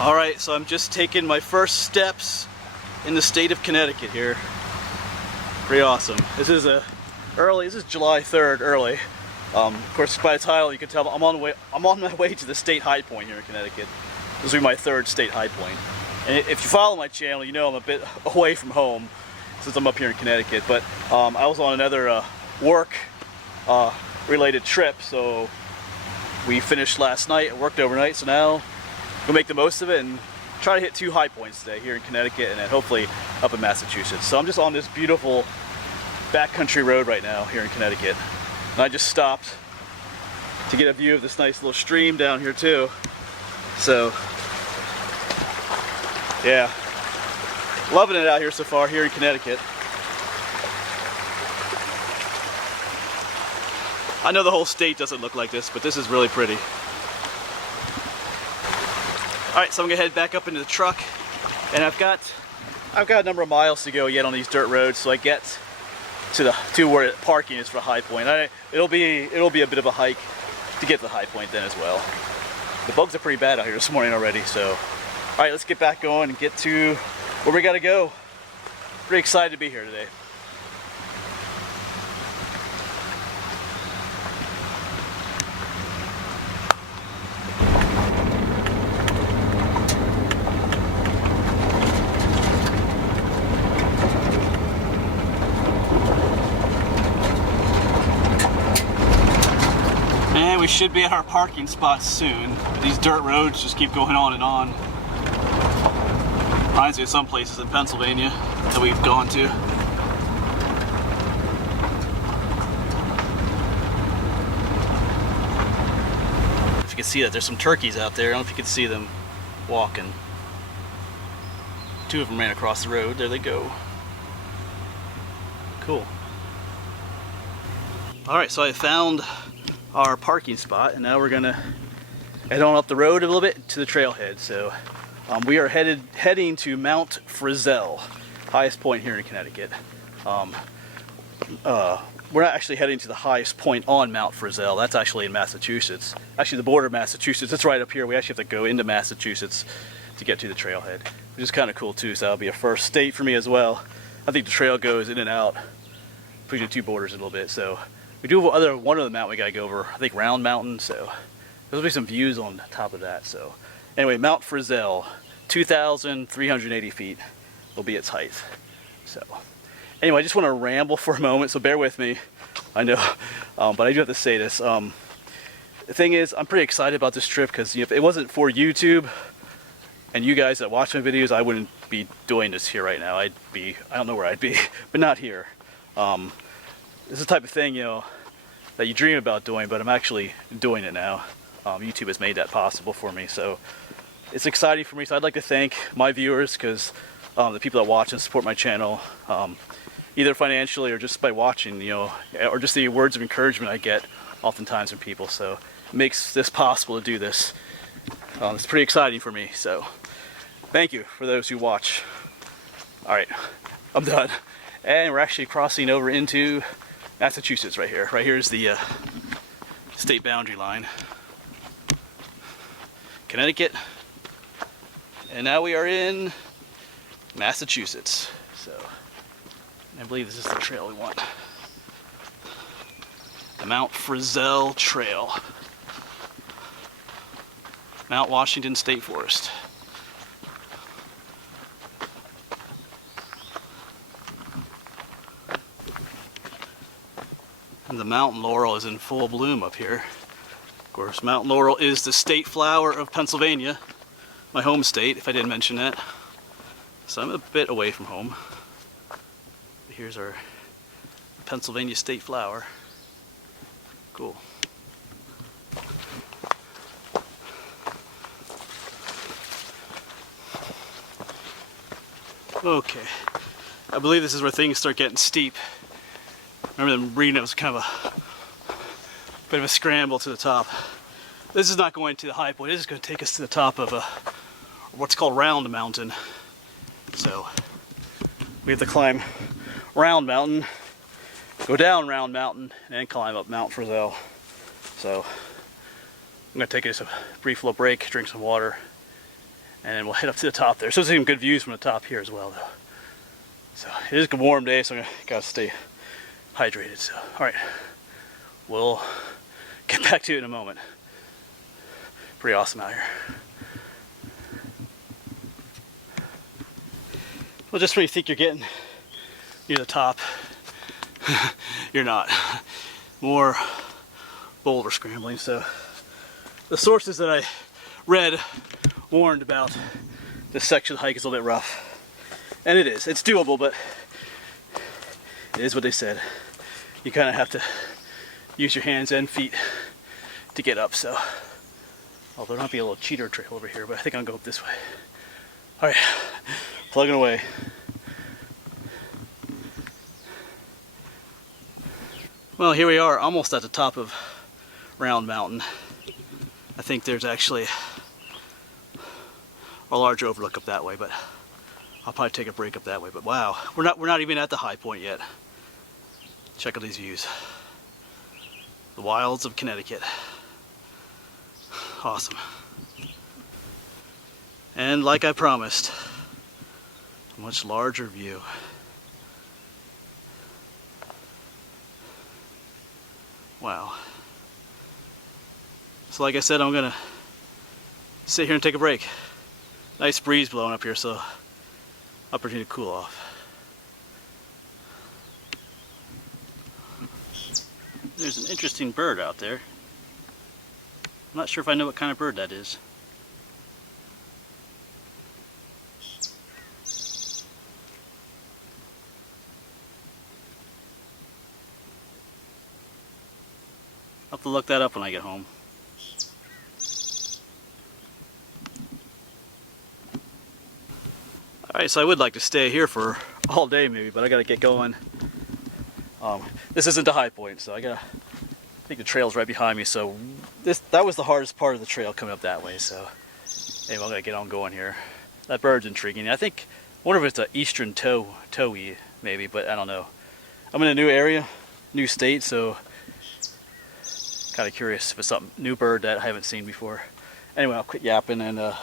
Alright, so I'm just taking my first steps in the state of Connecticut here. Pretty awesome. This is July 3rd early. Of course, by the title you can tell I'm on my way to the state high point here in Connecticut. This will be my third state high point. And if you follow my channel, you know I'm a bit away from home since I'm up here in Connecticut. But I was on another work related trip, so we finished last night and worked overnight, so now we'll make the most of it and try to hit 2 high points today here in Connecticut and then hopefully up in Massachusetts. So I'm just on this beautiful backcountry road right now here in Connecticut. And I just stopped to get a view of this nice little stream down here too. So yeah, loving it out here so far here in Connecticut. I know the whole state doesn't look like this, but this is really pretty. Alright, so I'm gonna head back up into the truck, and I've got a number of miles to go yet on these dirt roads, so I get to where parking is for High Point. It'll be a bit of a hike to get to the high point then as well. The bugs are pretty bad out here this morning already, so alright, let's get back going and get to where we gotta go. Pretty excited to be here today. And we should be at our parking spots soon. These dirt roads just keep going on and on. Reminds me of some places in Pennsylvania that we've gone to. If you can see that, there's some turkeys out there. I don't know if you can see them walking. 2 of them ran across the road. There they go. Cool. Alright, so I found our parking spot, and now we're gonna head on up the road a little bit to the trailhead. So we are heading to Mount Frissell, highest point here in Connecticut. We're not actually heading to the highest point on Mount Frissell. That's actually in Massachusetts. Actually, the border of Massachusetts. It's right up here. We actually have to go into Massachusetts to get to the trailhead, which is kind of cool too. So that'll be a first state for me as well. I think the trail goes in and out between the 2 borders a little bit. So we do have one other mountain we gotta go over, I think Round Mountain, so there'll be some views on top of that. So anyway, Mount Frissell, 2,380 feet will be its height. So anyway, I just want to ramble for a moment, so bear with me. I know, but I do have to say this. The thing is, I'm pretty excited about this trip because if it wasn't for YouTube and you guys that watch my videos, I wouldn't be doing this here right now. I don't know where I'd be, but not here. This is the type of thing, that you dream about doing, but I'm actually doing it now. YouTube has made that possible for me, so it's exciting for me. So I'd like to thank my viewers, because the people that watch and support my channel, either financially or just by watching, or just the words of encouragement I get oftentimes from people. So it makes this possible to do this. It's pretty exciting for me, so thank you for those who watch. Alright, I'm done. And we're actually crossing over into Massachusetts right here. Right here is the state boundary line. Connecticut. And now we are in Massachusetts. So I believe this is the trail we want. The Mount Frissell Trail. Mount Washington State Forest. And the mountain laurel is in full bloom up here. Of course, mountain laurel is the state flower of Pennsylvania, my home state, if I didn't mention that. So I'm a bit away from home. But here's our Pennsylvania state flower. Cool. Okay, I believe this is where things start getting steep. Remember them reading it was kind of a bit of a scramble to the top. This is not going to the high point. This is going to take us to the top of what's called Round Mountain. So we have to climb Round Mountain, go down Round Mountain, and then climb up Mount Frissell. So I'm going to take just a brief little break, drink some water, and then we'll head up to the top there. So there's some good views from the top here as well, though. So it is a warm day, so I gotta stay hydrated. So, all right, we'll get back to it in a moment. Pretty awesome out here. Well, just when you think you're getting near the top, you're not. More boulder scrambling. So the sources that I read warned about this section of the hike is a little bit rough. And it is. It's doable, but it is what they said. You kind of have to use your hands and feet to get up. So, although there might be a little cheater trail over here, but I think I'll go up this way. All right, plugging away. Well, here we are, almost at the top of Round Mountain. I think there's actually a large overlook up that way, but I'll probably take a break up that way. But wow, we're not even at the high point yet. Check out these views. The wilds of Connecticut. Awesome. And like I promised, a much larger view. Wow. So like I said, I'm gonna sit here and take a break. Nice breeze blowing up here, so opportunity to cool off. There's an interesting bird out there. I'm not sure if I know what kind of bird that is. I'll have to look that up when I get home. Alright, so I would like to stay here for all day maybe, but I gotta get going. This isn't the high point, so I think the trail's right behind me, so that was the hardest part of the trail coming up that way, so anyway, I'm gonna get on going here. That bird's intriguing. I wonder if it's an eastern towhee maybe, but I don't know. I'm in a new area, new state, so kind of curious if it's some new bird that I haven't seen before. Anyway, I'll quit yapping and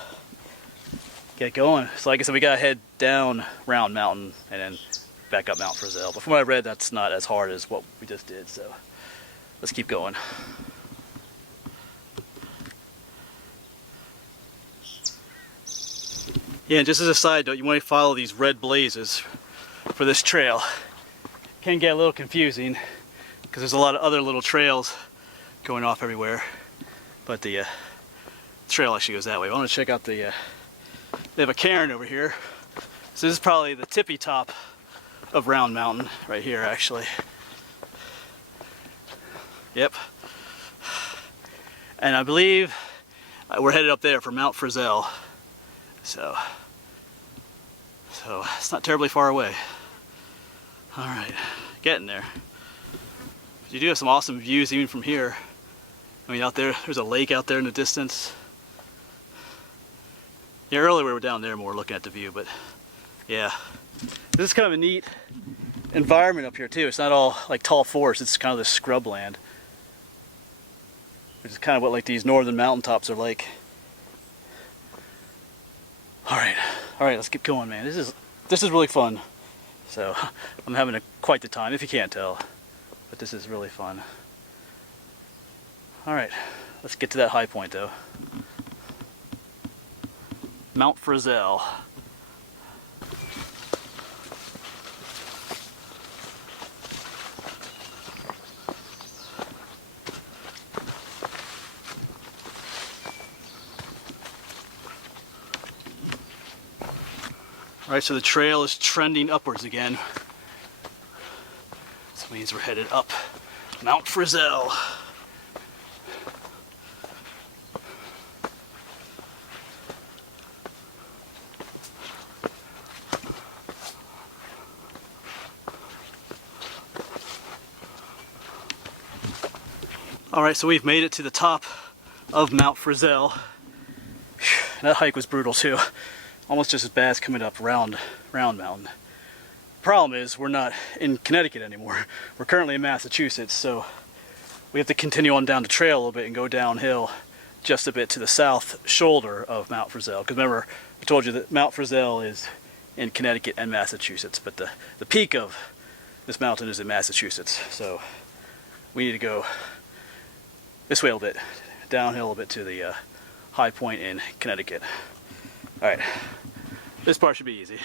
get going. So like I said, we gotta head down Round Mountain and then back up Mount Frissell. But from what I read, that's not as hard as what we just did, so let's keep going. Yeah, and just as a side note, you want to follow these red blazes for this trail. It can get a little confusing because there's a lot of other little trails going off everywhere, but the trail actually goes that way. I want to check out they have a cairn over here. So this is probably the tippy top of Round Mountain right here, actually. Yep. And I believe we're headed up there for Mount Frissell. So it's not terribly far away. All right, getting there. You do have some awesome views even from here. I mean, out there's a lake out there in the distance. Yeah, earlier we were down there more looking at the view, but yeah. This is kind of a neat environment up here too. It's not all like tall forest, it's kind of this scrub land. Which is kind of what like these northern mountaintops are like. Alright, let's get going, man. This is really fun. So I'm having quite the time, if you can't tell. But this is really fun. Alright, let's get to that high point though. Mount Frissell. Alright, so the trail is trending upwards again. This means we're headed up Mount Frissell. Alright, so we've made it to the top of Mount Frissell. That hike was brutal too. Almost just as bad as coming up Round Mountain. Problem is, we're not in Connecticut anymore. We're currently in Massachusetts, so we have to continue on down the trail a little bit and go downhill just a bit to the south shoulder of Mount Frissell. Because remember, I told you that Mount Frissell is in Connecticut and Massachusetts, but the peak of this mountain is in Massachusetts. So we need to go this way a little bit, downhill a bit to the high point in Connecticut. All right, this part should be easy.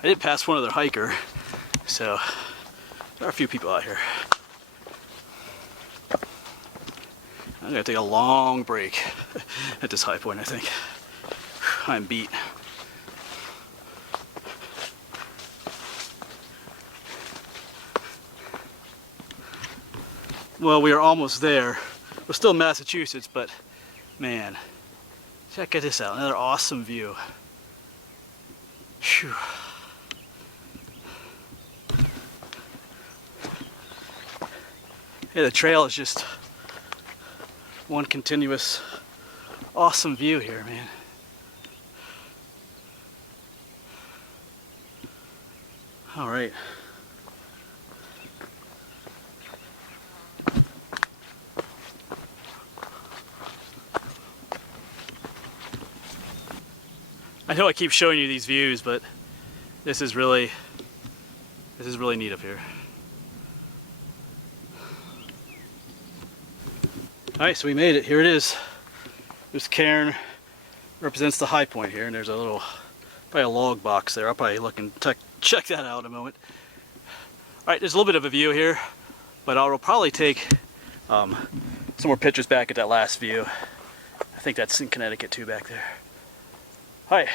I did pass one other hiker, so there are a few people out here. I'm gonna take a long break at this high point, I think. I'm beat. Well, we are almost there. We're still in Massachusetts, but man, check this out. Another awesome view. Phew. Yeah, the trail is just one continuous awesome view here, man. All right. I know I keep showing you these views, but this is really neat up here. Alright, so we made it. Here it is. This cairn represents the high point here, and there's a little, probably a log box there. I'll probably look and check that out in a moment. Alright, there's a little bit of a view here, but I'll probably take some more pictures back at that last view. I think that's in Connecticut too back there. Alright,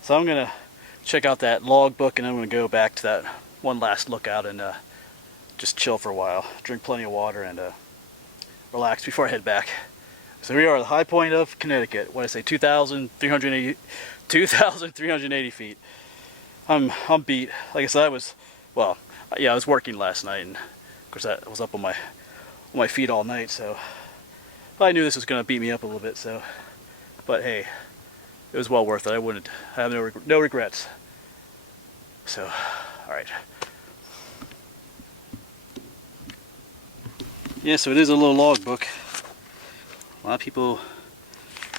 so I'm going to check out that log book, and then I'm going to go back to that one last lookout and just chill for a while, drink plenty of water, and relax before I head back. So here we are at the high point of Connecticut. What did I say, 2,380 feet. I'm beat. Like I said, I was working last night, and of course I was up on my feet all night, so I knew this was going to beat me up a little bit. So, but hey, it was well worth it. I have no regrets. So, all right. Yeah, so it is a little log book. A lot of people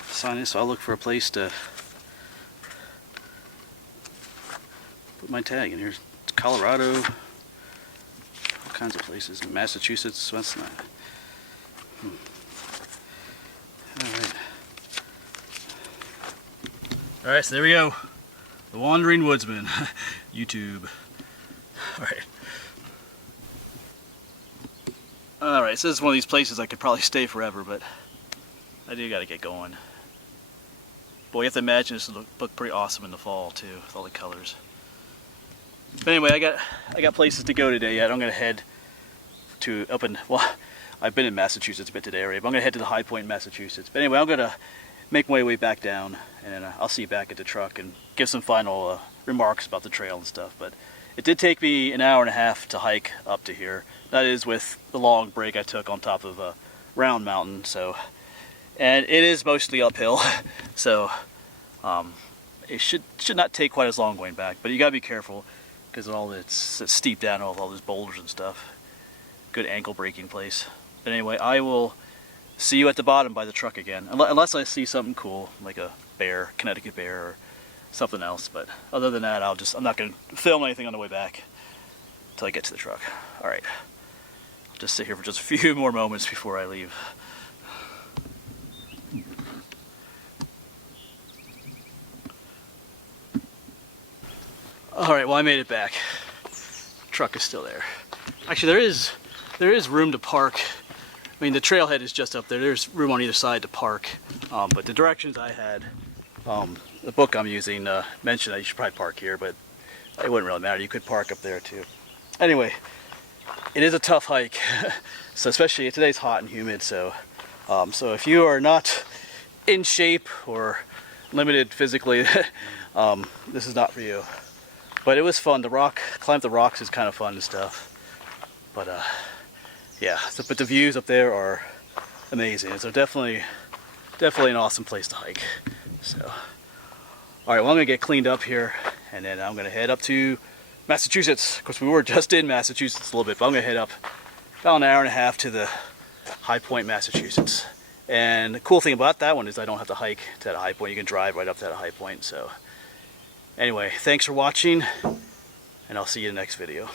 sign this, so I'll look for a place to put my tag in here. It's Colorado, all kinds of places. Massachusetts, that's not. Alright. Alright, so there we go. The Wandering Woodsman. YouTube. Alright. Alright, so this is one of these places I could probably stay forever, but I do gotta get going. Boy, you have to imagine this would look pretty awesome in the fall too, with all the colors. But anyway, I got places to go today yet. I'm gonna head to I've been in Massachusetts a bit today already, but I'm gonna head to the high point in Massachusetts. But anyway, I'm gonna make my way back down, and then I'll see you back at the truck and give some final remarks about the trail and stuff. But it did take me an hour and a half to hike up to here. That is with the long break I took on top of Round Mountain. So, and it is mostly uphill, so it should not take quite as long going back. But you gotta be careful because it's steep down, all those boulders and stuff. Good ankle breaking place. But anyway, I will see you at the bottom by the truck again, unless I see something cool like a bear, Connecticut bear, or something else. But other than that, I'm not going to film anything on the way back until I get to the truck. All right, I'll just sit here for just a few more moments before I leave. All right, well, I made it back. Truck is still there. Actually, there is room to park. I mean, the trailhead is just up there. There's room on either side to park. But the directions I had, the book I'm using mentioned that you should probably park here, but it wouldn't really matter. You could park up there too. Anyway, it is a tough hike. So especially today's hot and humid. So if you are not in shape or limited physically, this is not for you. But it was fun. Climb up the rocks is kind of fun and stuff. But yeah, but the views up there are amazing. It's definitely an awesome place to hike. So, all right, well, I'm gonna get cleaned up here, and then I'm gonna head up to Massachusetts. Of course, we were just in Massachusetts a little bit, but I'm gonna head up about an hour and a half to the High Point, Massachusetts. And the cool thing about that one is I don't have to hike to that High Point. You can drive right up to that High Point. So anyway, thanks for watching, and I'll see you in the next video.